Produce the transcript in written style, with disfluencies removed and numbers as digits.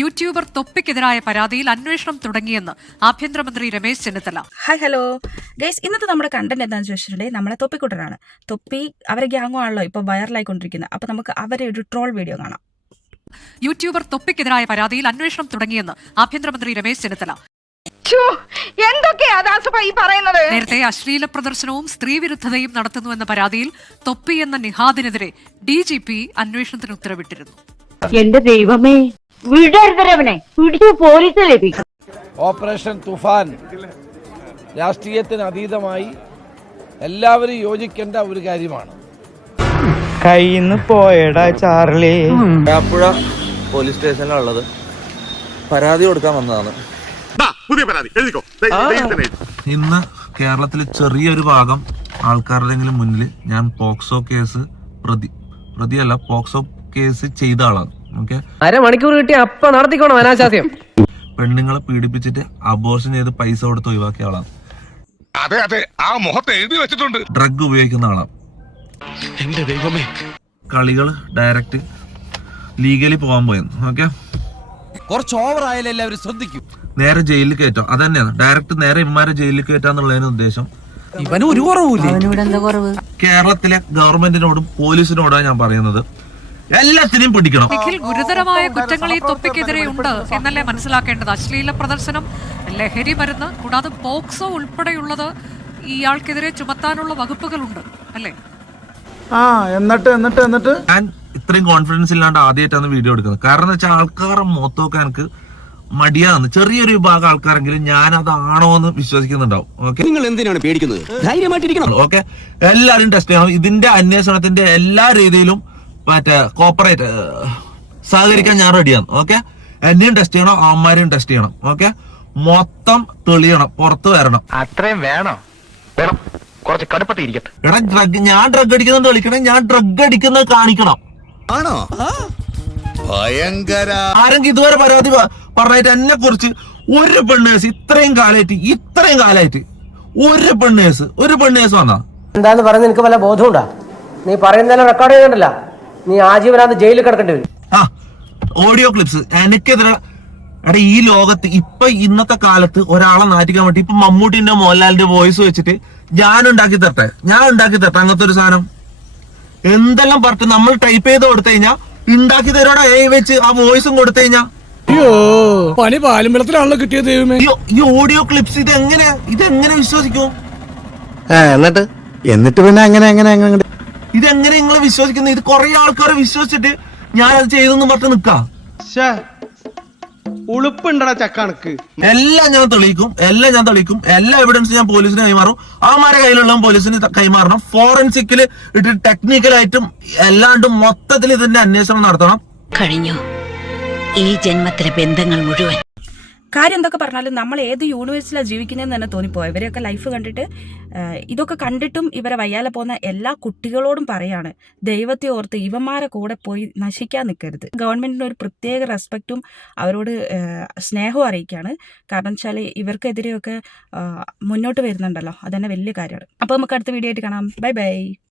YouTuber തൊപ്പിക്കെതിരായ പരാതിയിൽ അന്വേഷണം തുടങ്ങിയെന്ന് ആഭ്യന്തരമന്ത്രി Ramesh Chennithala. Hi hello guys, ഇന്നത്തെ നമ്മുടെ കണ്ടന്റ് എന്താണെന്ന് ചോദിച്ചിട്ടുണ്ടെങ്കിൽ നമ്മളെ തൊപ്പിക്കുട്ടനാണ്. തൊപ്പി അവരെ ഗ്യാങ്ങോ ആണല്ലോ ഇപ്പോൾ വൈറലായിക്കൊണ്ടിരിക്കുന്നത്. അപ്പോൾ നമുക്ക് അവരെ ഒരു ട്രോൾ വീഡിയോ കാണാം. യൂട്യൂബർ തൊപ്പിക്കെതിരായ പരാതിയിൽ അന്വേഷണം തുടങ്ങിയെന്ന് ആഭ്യന്തരമന്ത്രി രമേശ് ചെന്നിത്തല. നേരത്തെ അശ്ലീല പ്രദർശനവും സ്ത്രീവിരുദ്ധതയും നടത്തുന്നുവെന്ന പരാതിയിൽ തൊപ്പി എന്ന നിഹാദിനെതിരെ DGP അന്വേഷണത്തിന് ഉത്തരവിട്ടിരുന്നു. എന്റെ ദൈവമേ, വിടരുതരവനെ പിടിച്ചു പോലീസ് ലഭിക്കും. ഓപ്പറേഷൻ തുഫാൻ രാഷ്ട്രീയത്തിന് അതീതമായി എല്ലാവരും യോജിക്കേണ്ട ഒരു കാര്യമാണ്. കയ്യിന്ന് പോയടാ ചാർലി. ആലപ്പുഴ പോലീസ് സ്റ്റേഷനിലുള്ളത് പരാതി കൊടുക്കാൻ വന്നതാണ്. ഇന്ന് കേരളത്തിലെ ചെറിയൊരു ഭാഗം ആൾക്കാരുടെങ്കിലും മുന്നിൽ ഞാൻ പോക്സോ കേസ് പ്രതിയല്ല, പോക്സോ കേസ് ചെയ്ത ആളാണ്. ഓക്കെ, അരമണിക്കൂർ കിട്ടിയ അപ്പ നടത്തിക്കോണം അനാശാസ്യം. പെണ്ണുങ്ങളെ പീഡിപ്പിച്ചിട്ട് അബോർഷൻ ചെയ്ത് പൈസ കൊടുത്ത് ഒഴിവാക്കിയ ആളാണ്. ഡ്രഗ് ഉപയോഗിക്കുന്ന ആളാണ്. കളികൾ ഡയറക്റ്റ് ലീഗലി പോകാൻ പോയെന്ന്. ഓക്കെ, കുറച്ച് ഓവർ ആയാലും എല്ലാവരും ശ്രദ്ധിക്കും. നേരെ ജയിലിൽ കയറ്റാം, അത് തന്നെയാണ് ഡയറക്റ്റ് നേരെ ഇമ്മാരെ ജയിലിൽ കയറ്റാന്നുള്ളതിന് ഉദ്ദേശം. ഇവന് ഒരു കുറവില്ല. കേരളത്തിലെ ഗവൺമെന്റിനോടും പോലീസിനോടാണ് ഞാൻ പറയുന്നത്, എല്ലാത്തിനെയും പിടിക്കണം. ഗുരുതരമായ കുറ്റങ്ങൾ ഈ തൊപ്പിക്കെതിരെ ഉണ്ട് എന്നല്ലേ മനസ്സിലാക്കേണ്ടത്. അശ്ലീല പ്രദർശനം, ലഹരി മരുന്ന്, കൂടാതെ പോക്സോ ഉൾപ്പെടെയുള്ളത് ഇയാൾക്കെതിരെ ചുമത്താനുള്ള വകുപ്പുകളുണ്ട് അല്ലേ? എന്നിട്ട് ഞാൻ ഇത്രയും കോൺഫിഡൻസ് ഇല്ലാണ്ട് ആദ്യമായിട്ടാണ് വീഡിയോ എടുക്കുന്നത്. കാരണം എന്ന് വെച്ചാൽ ആൾക്കാരെ മുഖത്തൊക്കെ എനിക്ക് മടിയാന്ന്. ചെറിയൊരു വിഭാഗം ആൾക്കാരെങ്കിലും ഞാൻ അതാണോ എന്ന് വിശ്വസിക്കുന്നുണ്ടാവും. ഓക്കെ, നിങ്ങൾ എന്തിനാണ് പേടിക്കുന്നത്? ധൈര്യമായിട്ടിരിക്കണം. ഓക്കെ, എല്ലാരും ടെസ്റ്റ് ചെയ്യണം. ഇതിന്റെ അന്വേഷണത്തിന്റെ എല്ലാ രീതിയിലും കോപ്പറേറ്റ് സഹകരിക്കാൻ ഞാൻ റെഡിയാണ്. ഓക്കെ, എന്നെയും ടെസ്റ്റ് ചെയ്യണം, അമ്മമാരെയും ടെസ്റ്റ് ചെയ്യണം. ഓക്കെ, മൊത്തം തെളിയണം, പുറത്ത് വരണം. അത്രയും വേണം കുറച്ച് കടുപ്പത്തിരിക്കട്ടെ. എടാ, ഞാൻ ഡ്രഗ് അടിക്കുന്നുണ്ട് കളിക്കണം, ഞാൻ ഡ്രഗ് അടിക്കുന്നത് കാണിക്കണം. ആണോ? ഭയങ്കര. ആരെങ്കിലും ഇതുവരെ പരാതി പറഞ്ഞിട്ട് എന്നെ കുറിച്ച് ഒരു പെണ്ണേഴ്സ് ഇത്രയും കാലമായിട്ട് ഒരു പെണ്ണേഴ്സ് വന്നാ എന്താന്ന് പറയുന്നത് എനിക്ക് വല്ല ബോധമുണ്ടാ? നീ പറയുന്നതെല്ലാം റെക്കോർഡ് ചെയ്യുന്നുണ്ടല്ല, നീ ആജീവനാന്ത് ജയിലിൽ കിടക്കേണ്ടി വരും. ഓഡിയോ ക്ലിപ്സ് എനിക്കെതിരെ. എടാ, ഈ ലോകത്ത് ഇന്നത്തെ കാലത്ത് ഒരാളെ നാറ്റിക്കാൻ വേണ്ടി ഇപ്പൊ മമ്മൂട്ടിന്റെ മോഹൻലാലിന്റെ വോയിസ് വെച്ചിട്ട് ഞാൻ ഉണ്ടാക്കി തരട്ടെ അങ്ങനത്തെ ഒരു സാധനം എന്തെല്ലാം പറഞ്ഞ് നമ്മൾ ടൈപ്പ് ചെയ്ത് കൊടുത്തു കഴിഞ്ഞാ ഉണ്ടാക്കി തരോടാ. വെച്ച് ആ വോയിസും കൊടുത്തു കഴിഞ്ഞാ പണി പാലുമ്പലത്തിലാണല്ലോ കിട്ടിയത്. ഈ ഓഡിയോ ക്ലിപ്സ് ഇതെങ്ങനെ വിശ്വസിക്കും? എന്നിട്ട് പിന്നെ അങ്ങനെ ഇതെങ്ങനെ നിങ്ങൾ വിശ്വസിക്കുന്നത്? ഇത് കുറെ ആൾക്കാരെ വിശ്വസിച്ചിട്ട് ഞാൻ അത് ചെയ്തെന്ന് പറഞ്ഞ് നിക്കാം. ഉളുപ്പുണ്ടടാ ചക്കണക്ക്. എല്ലാം ഞാൻ തെളിയിക്കും, എല്ലാ എവിഡൻസും ഞാൻ പോലീസിന് കൈമാറും. അവന്മാരെ കയ്യിലുള്ള പോലീസിന് കൈമാറണം. ഫോറൻസിക്കില് ഇട്ട് ടെക്നിക്കലായിട്ടും എല്ലാണ്ടും മൊത്തത്തിൽ ഇതിന്റെ അന്വേഷണം നടത്തണം. കഴിഞ്ഞു ഈ ജന്മത്തിലെ ബന്ധങ്ങൾ മുഴുവൻ. കാര്യം എന്തൊക്കെ പറഞ്ഞാലും നമ്മൾ ഏത് യൂണിവേഴ്സിലാണ് ജീവിക്കുന്നതെന്ന് തന്നെ തോന്നിപ്പോയി. ഇവരെയൊക്കെ ലൈഫ് കണ്ടിട്ട്, ഇതൊക്കെ കണ്ടിട്ടും ഇവരെ വയ്യാലെ പോകുന്ന എല്ലാ കുട്ടികളോടും പറയാണ്, ദൈവത്തെ ഓർത്ത് ഇവന്മാരെ കൂടെ പോയി നശിക്കാൻ നിൽക്കരുത്. ഗവൺമെന്റിന് ഒരു പ്രത്യേക റെസ്പെക്റ്റും അവരോട് സ്നേഹവും അറിയിക്കുകയാണ്. കാരണം വെച്ചാൽ ഇവർക്കെതിരെയൊക്കെ മുന്നോട്ട് വരുന്നുണ്ടല്ലോ, അതന്നെ വലിയ കാര്യമാണ്. അപ്പോൾ നമുക്ക് അടുത്ത വീഡിയോ ആയിട്ട് കാണാം. Bye bye.